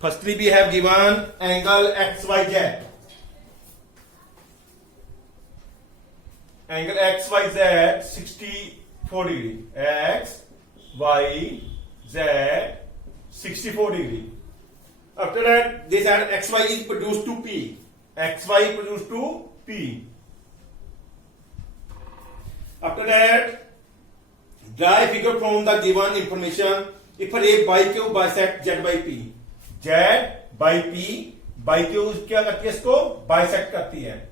Firstly, we have given angle XYZ. Angle XYZ 64 degree. XYZ 64 degree. After that, this side XY is produced to P. XY produced to P. After that, draw a figure from the given information. If A by Q bisect Z by P. Z by P by Q क्या करती है, इसको bisect करती है.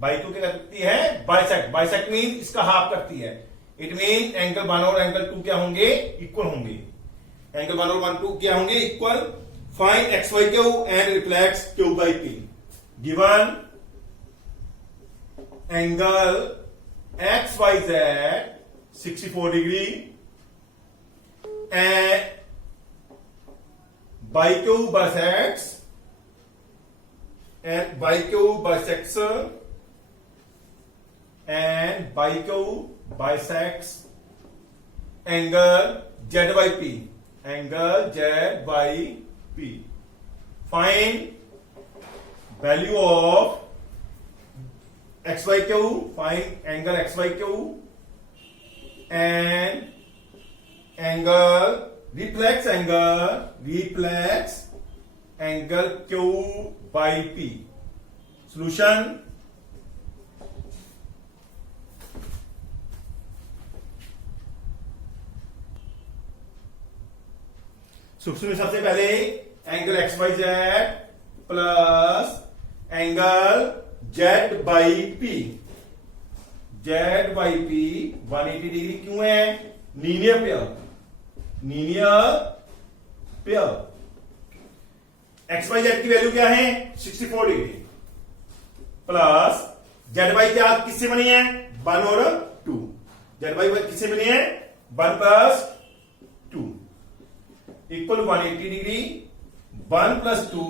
By Q क्या करती है, bisect. Bisect mean इसका हाफ करती है. इट मीन एंगल 1 और एंगल 2 क्या होंगे, इक्वल होंगे. एंगल 1 और 2 क्या होंगे, equal. Find X Y Q and reflex Q by P. Given angle X Y Z 64 degree and by Q bisects and by Q bisects and by Q bisects angle Z by P. Angle Z by P. Find value of x by Q. Find angle x by Q and angle reflex angle Q by P. Solution. सूक्ष्म में सबसे पहले angle x by Z plus angle z by p. Z by P 180 degree क्यों है, linear pair. X by Z की value क्या है, 64 degree plus Z by क्या किससे बनी है, 1 और 2. जेड बाई किससे बनी है, 1 plus 2 equal 180 degree. 1 plus 2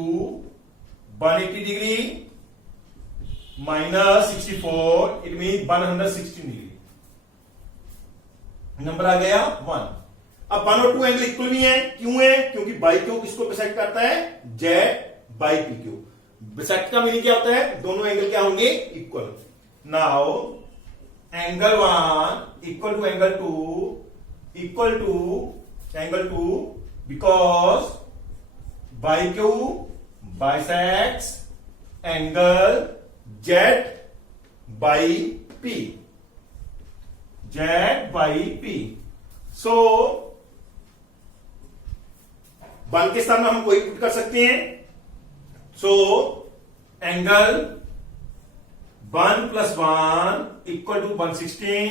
180 degree minus 64 it mean 116 degree. Number आ गया 1. अब 1 और 2 एंगल इक्वल भी है, क्यों है, क्योंकि बाई क्यू किसको बिसेक्ट करता है, z by p q. Bisect का मीनिंग क्या होता है, दोनों एंगल क्या होंगे, equal. Now angle 1 equal to angle 2 equal to angle 2 because by q bisects angle z by p. Z by p. So 1 के सामने हम कोई पुट कर सकते हैं. So angle 1 plus 1 equal to 116.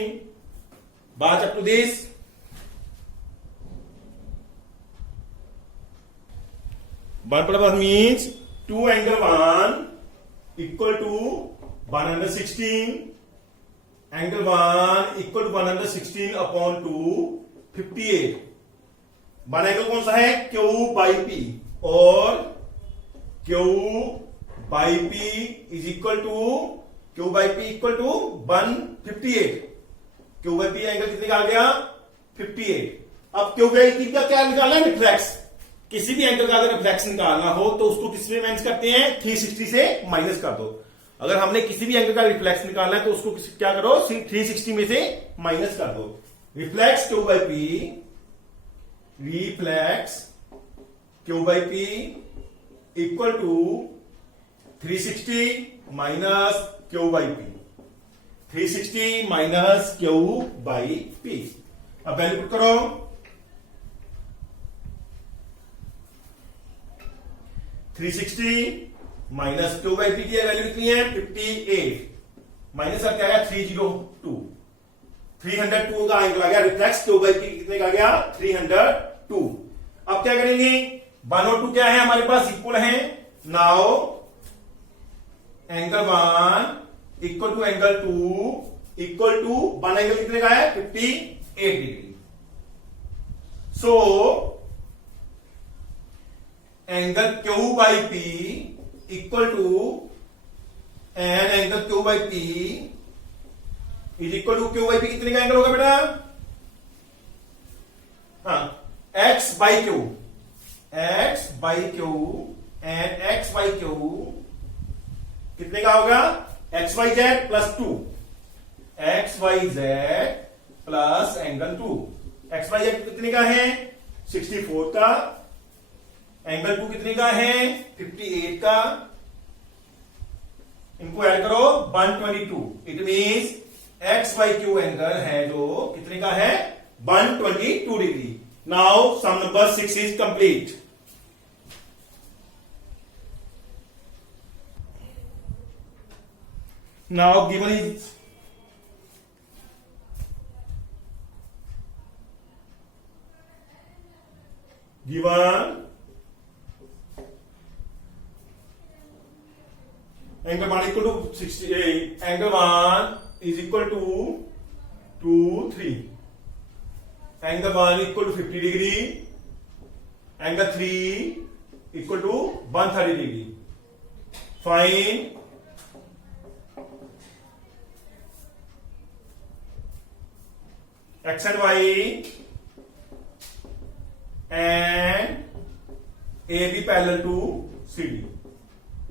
बात up to this. One plus 1 means 2 angle 1 equal to 116. Angle 1 equal to 116 upon 2 58. One angle कौन सा है, क्यू बाई पी, और Q by P is equal to Q by P equal to 158. Q by P angle कितने का आ गया, 58. अब Q by P का क्या निकालना है, रिफ्लेक्स. किसी भी एंगल का अगर रिफ्लेक्स निकालना हो तो उसको किस में माइनस करते हैं, 360 से माइनस कर दो. अगर हमने किसी भी एंगल का रिफ्लेक्स निकालना है तो उसको क्या करो, 360 में से माइनस कर दो. Reflex Q by P, reflex Q by P equal to 360 minus Q by P. 360 minus Q by P. अब वैल्यू पुट करो. 360 माइनस क्यू बाई पी की वैल्यू कितनी है, 58 माइनस अब क्या आया, 302. 302 का एंगल आ गया. रिफ्लेक्स क्यू बाई पी कितने का आ गया, 302. अब क्या करेंगे, 1 और 2 क्या है हमारे पास, इक्वल है. Now angle 1 equal to angle 2 equal to 1 angle कितने का है, 58 degree. So angle Q by P equal to and angle Q by P is equal to Q by P कितने का एंगल होगा बेटा, हाँ, X by Q. X by Q and X by Q कितने का होगा? X Y Z plus 2, X Y Z plus angle 2। X Y Z कितने का है? 64 का। एंगल 2 कितने का है? 58 का। इनको ऐड करो 122। It means X Y Q angle है जो कितने का है? 122 degree. Now sum number 6 is complete. Now given is given angle 1 equal to 68, angle 1 is equal to 2, 3, angle 1 equal to 50 degree, angle 3 equal to 130 degree. Find x and y and AB parallel to CD।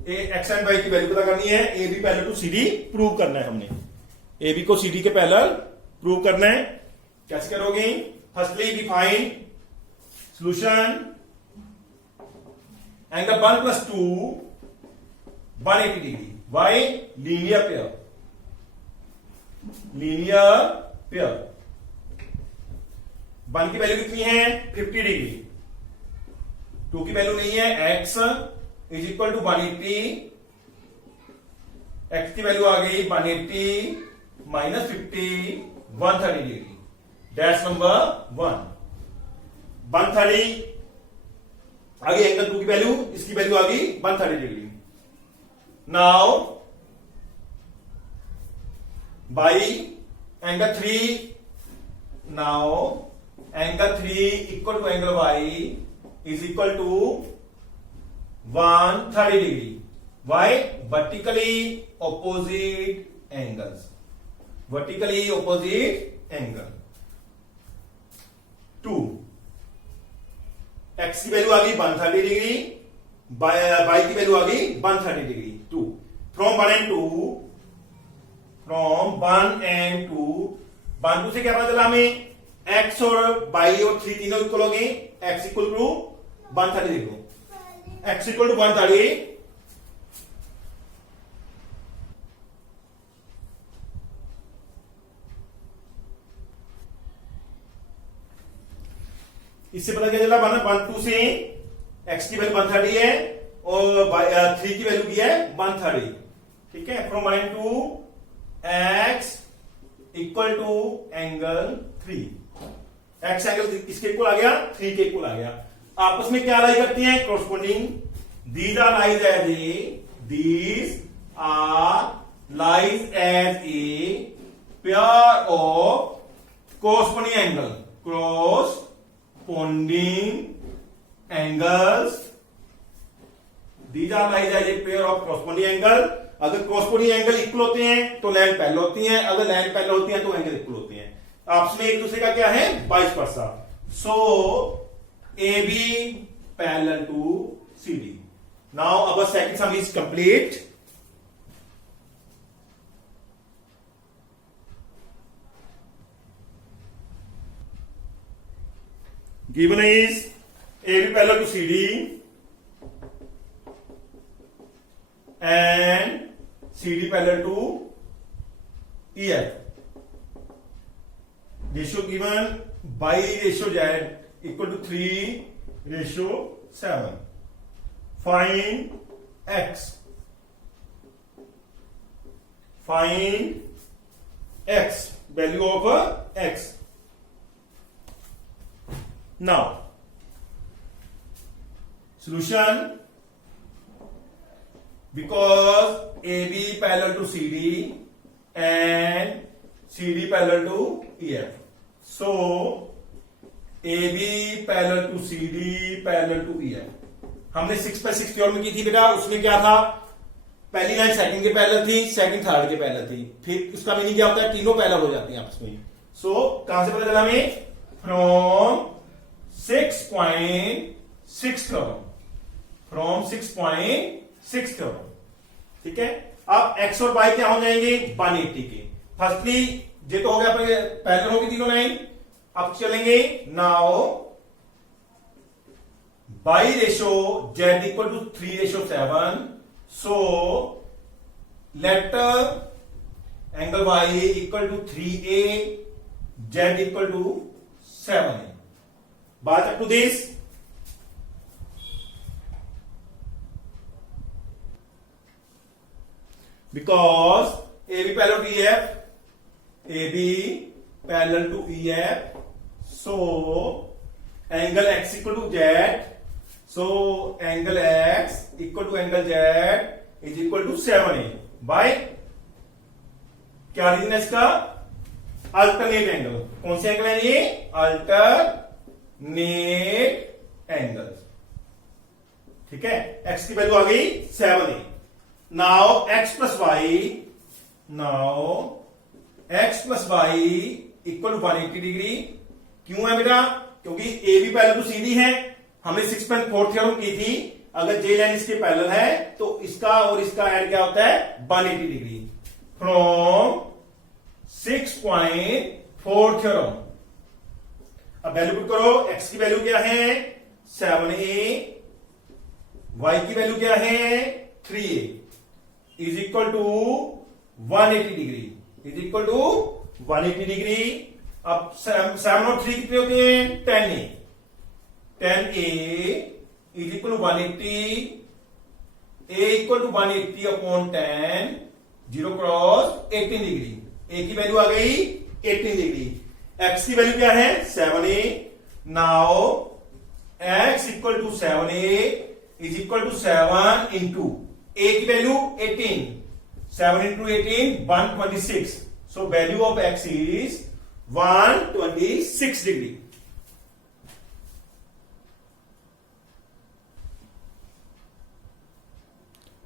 X and Y की value पता करनी है, AB parallel to CD prove करना है। हमने AB को CD के parallel prove करना है। कैसे करोगे? Firstly define solution. Angle 1 plus 2 180 degree. Why? Linear pair, linear pair. 1 की वैल्यू कितनी है? 50 डिग्री। 2 की वैल्यू नहीं है, x is equal to 180। x की वैल्यू आ गई 180 माइनस 50, 130 डिग्री। Dash number 1 130। आगे एंगल 2 की वैल्यू, इसकी वैल्यू आ गई 130 degree. Now by angle 3, now angle 3 equal to angle y is equal to 130 degree. Why? Vertically opposite angles. Vertically opposite angle. 2 x की value आ गई 130 डिग्री, y की value आ गई 130 degree. 2 from 1 and 2, from 1 and 2, 1 2 से क्या पता चला हमें? x और y और 3 तीनों इक्वल हो गए। x इक्वल टू 130 देखो, x इक्वल टू 130। इससे पता क्या चला? 1 2 से x की वैल्यू 130 है और 3 की वैल्यू की है 130। ठीक है, from 1 to x equal to angle 3। X angle किसके इक्वल आ गया? 3 के इक्वल आ गया। आपस में क्या लाई करती हैं? Corresponding. These are lies as a, these are lies as a pair of corresponding angle, corresponding angles. These are lies as a pair of corresponding angle. अगर कॉरस्पॉन्डिंग एंगल इक्वल होते हैं तो लाइन पैरेलल होती है, अगर line parallel होती है तो एंगल इक्वल होते हैं। आपस में एक दूसरे का क्या है? 22%। So AB parallel to CD। Now our second sum is complete. Given is AB parallel to CD and CD parallel to EF. Ratio given by ratio Z equal to 3:7. Find X. Find X. Value of X. Now, solution. Because AB parallel to CD and CD parallel to EF, so AB parallel to CD parallel to EF। हमने 6/6 theorem में की थी बेटा। उसमें क्या था? पहली line second के पैरेलल थी, सेकंड थर्ड के पैरेलल थी। फिर उसका मीनिंग क्या होता है? तीनों पैरेलल हो जाती हैं आपस में। सो कहां से पता चला हमें? From 6.6 6 theorem, from 6.6 theorem. ठीक है, अब x और y क्या हो जाएंगे 180 के। फर्स्टली ये तो हो गया अपने पैरेलल होगी तीनों लाइन। अब चलेंगे now y ratio z equal to 3:7। So let angle y equal to 3a, z equal to 7a। बात up to this, because AB parallel to EF, AB parallel to EF, so angle x equal to z, so angle x equal to angle z is equal to 7a by क्या reason है इसका, alternate angle. कौन से angle है ये, alternate angle. ठीक है, x की वैल्यू आ गई 7a। Now x plus Y, now x plus Y equal to 180 degree. क्यों है बेटा, क्योंकि A B parallel to C D है। हमने 6.4 थ्योरम की थी, अगर जे लाइन इसके पैरेलल है तो इसका और इसका एड क्या होता है 180 डिग्री फ्रॉम 6.4 थ्योरम। अब वैल्यू पुट करो, x की वैल्यू क्या है 7a, y की वैल्यू क्या है 3a, is equal to 180 degree, is equal to 180 degree. अब 7 और 3 कितने होते हैं 10a, 10a is equal to 180, a equal to 180 upon 10, 0 cross 18 degree. a की वैल्यू आ गई 18 डिग्री। x की वैल्यू क्या है 7a। Now x equal to 7a is equal to 7 into a की value 18, 7 into 18 126। So value of x is 126 degree.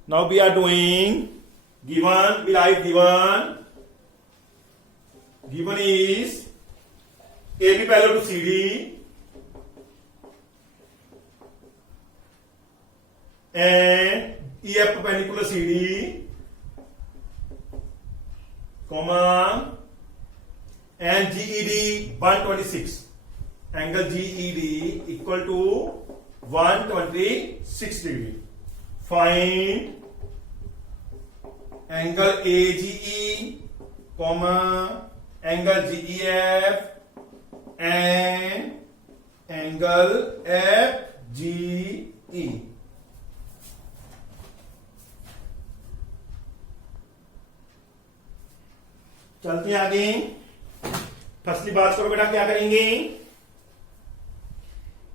Now we are doing given, we write given, given is AB parallel to CD and EF perpendicular CD, comma and GED 126. Angle GED equal to 126 degree. Find angle AGE, comma angle GEF and angle FGE. चलते हैं आगे। Firstly बात करो बेटा, क्या करेंगे,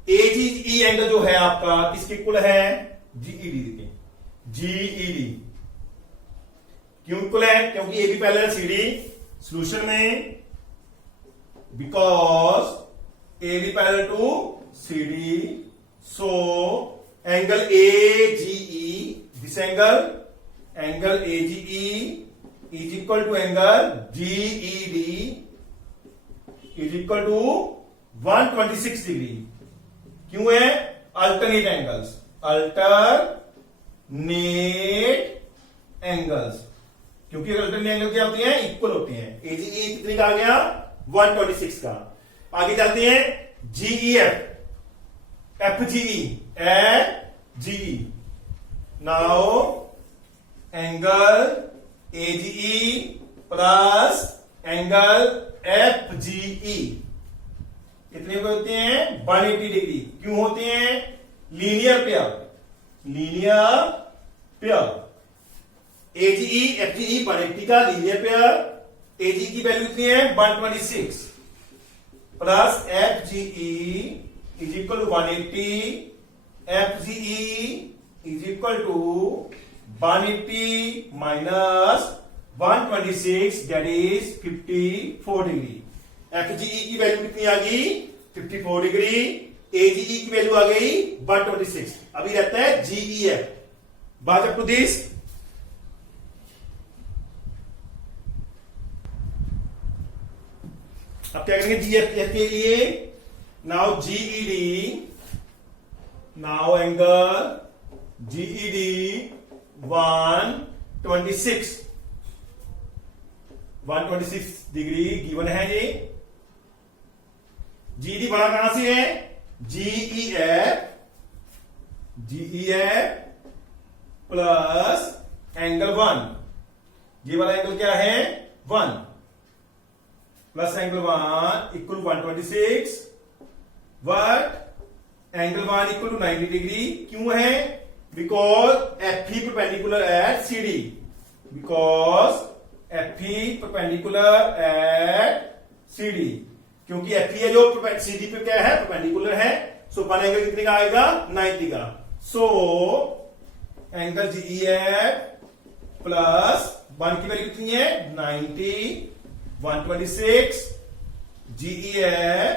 AGE angle जो है आपका किसके इक्वल है जीईडी। देखिए जीईडी क्यों इक्वल है, क्योंकि A B parallel CD. Solution में because A B parallel to CD, so angle AGE, this angle AGE is equal to angle GED is equal to 126 degree. क्यों है, अल्टरनेट एंगल्स, अल्टरनेट एंगल्स, क्योंकि alternate angle क्या होती हैं equal होते हैं। AGE कितने का आ गया 126 का। आगे चलते हैं G E F, F G E, A G E. Now angle AGE plus angle FGE कितने के होते हैं 180 डिग्री। क्यों होते हैं, linear pair, linear pair. AGE FGE 180 का लीनियर पेयर। AGE की वैल्यू कितनी है 126 plus FGE is equal to 180, FGE is equal to 180 minus 126 that is 54 degree. FGE की वैल्यू कितनी आ गई 54 डिग्री। AGE की वैल्यू आ गई 126। अभी रहता है GEF। बात अप टू दिस, अब क्या करेंगे GEF के लिए। Now GED Now angle GED 126 degree given है ये। GED बड़ा कहां से है? GEF प्लस एंगल 1, ये वाला एंगल क्या है? 1 plus angle 1 equal 126, but angle 1 equal to 90 degree. क्यों है? Because FE perpendicular at CD, because FE perpendicular at CD, क्योंकि FE है जो CD पे क्या है? परपेंडिकुलर है। सो वन एंगल कितने का आएगा? 90 का। सो एंगल GEF प्लस 1 की वैल्यू कितनी है? 90, 126 GEF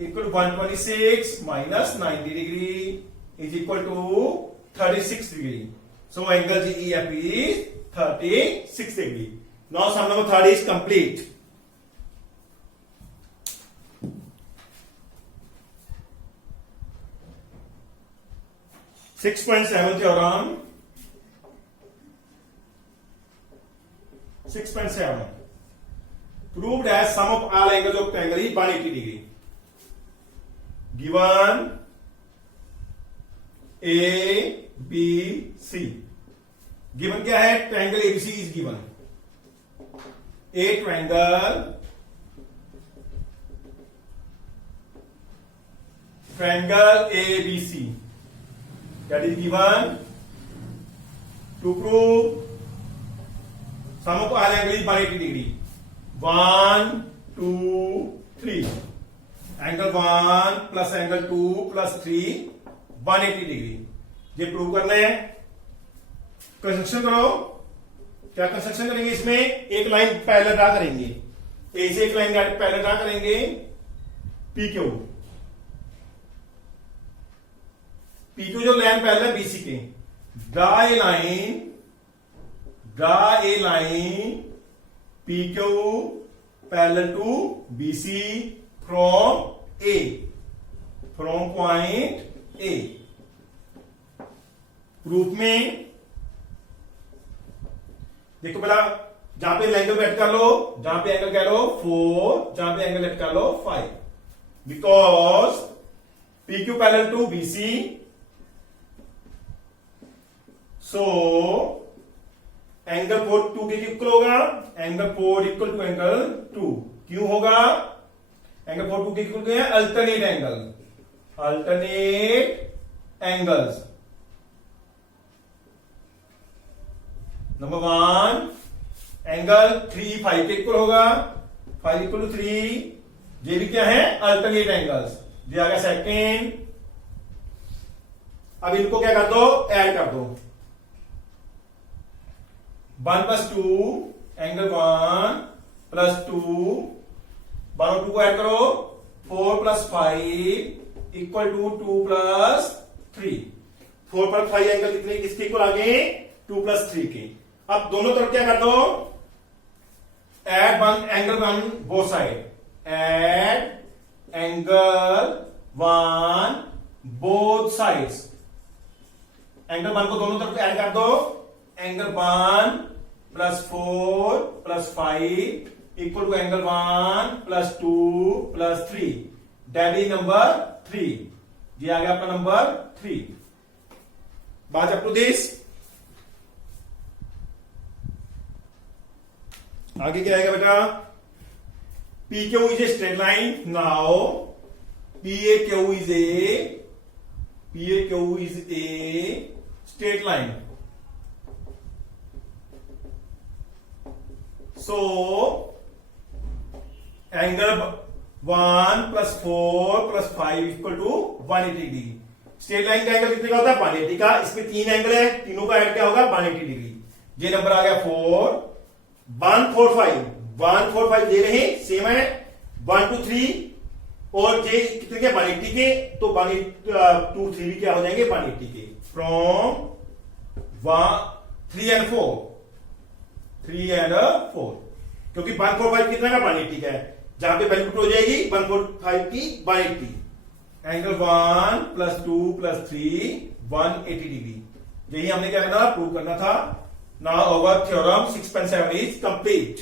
equal 126 minus 90 degree is equal to 36 degree. So angle GEF is 36 degree. Now sum number third is complete. 6.7 theorem. 6.7 proved as sum of all angles of triangle is 180 degree. Given A, B, C. Given क्या है? Triangle ABC is given. A triangle ABC that is given. To prove sum of all angle is 180 degree. 1 2 3 angle 1 plus angle 2 plus 3 180 degree. ये prove करना है। Construction करो। क्या construction करेंगे? इसमें एक लाइन पैरेलल ड्रा करेंगे। ए से एक लाइन पैरेलल ड्रा करेंगे। PQ जो लाइन पैरेलल है BC के। Draw a line PQ parallel to BC from point A। Proof में देखो पहला जहां पे एंगल ऐड कर लो, जहां पे एंगल कह लो 4, जहां पे एंगल ऐड कर लो 5, because PQ parallel to BC। So angle 4 2 के इक्वल होगा। Angle 4 equal to angle 2। क्यों होगा? एंगल 4 2 के इक्वल है अल्टरनेट एंगल्स। नंबर 1 एंगल 3 5 के इक्वल होगा। 5 इक्वल टू 3, ये भी क्या है? Alternate angles. ये आ गया सेकेंड। अब इनको क्या कर दो? ऐड कर दो। 1 प्लस 2 एंगल 1 प्लस 2 1 और 2 को ऐड करो। 4 plus 5 equal to 2 plus 3। 4 plus 5 angle कितने किसके इक्वल आ गए? 2 प्लस 3 के। अब दोनों तरफ क्या कर दो? Add angle 1 both side. Add angle 1 both sides. Angle 1 को दोनों तरफ ऐड कर दो। Angle 1 plus 4 plus 5 equal to angle 1 plus 2 plus 3 that is number 3। ये आ गया आपका नंबर 3। बात अप टू दिस। आगे क्या आएगा बेटा? PQ is a straight line. Now PAQ is a straight line. So angle 1 plus 4 plus 5 equal to 180 degree. Straight line का angle कितने का होता है? 180 का। इसमें 3 एंगल है, तीनों का ऐड क्या होगा? 180 डिग्री। ये नंबर आ गया 4 145 दे रहे सेम है। 1 2 3 और जे कितने के? 180 के। तो 2 3 भी क्या हो जाएंगे? 180 के। फ्रॉम 3 and 4 क्योंकि 145 कितना का? 180 का है। जहां पे वैल्यू पुट हो जाएगी 145 की 180। Angle 1 plus 2 plus 3 180 degree. यही हमने क्या करना था, प्रूव करना था। Now our theorem 6.7 is complete.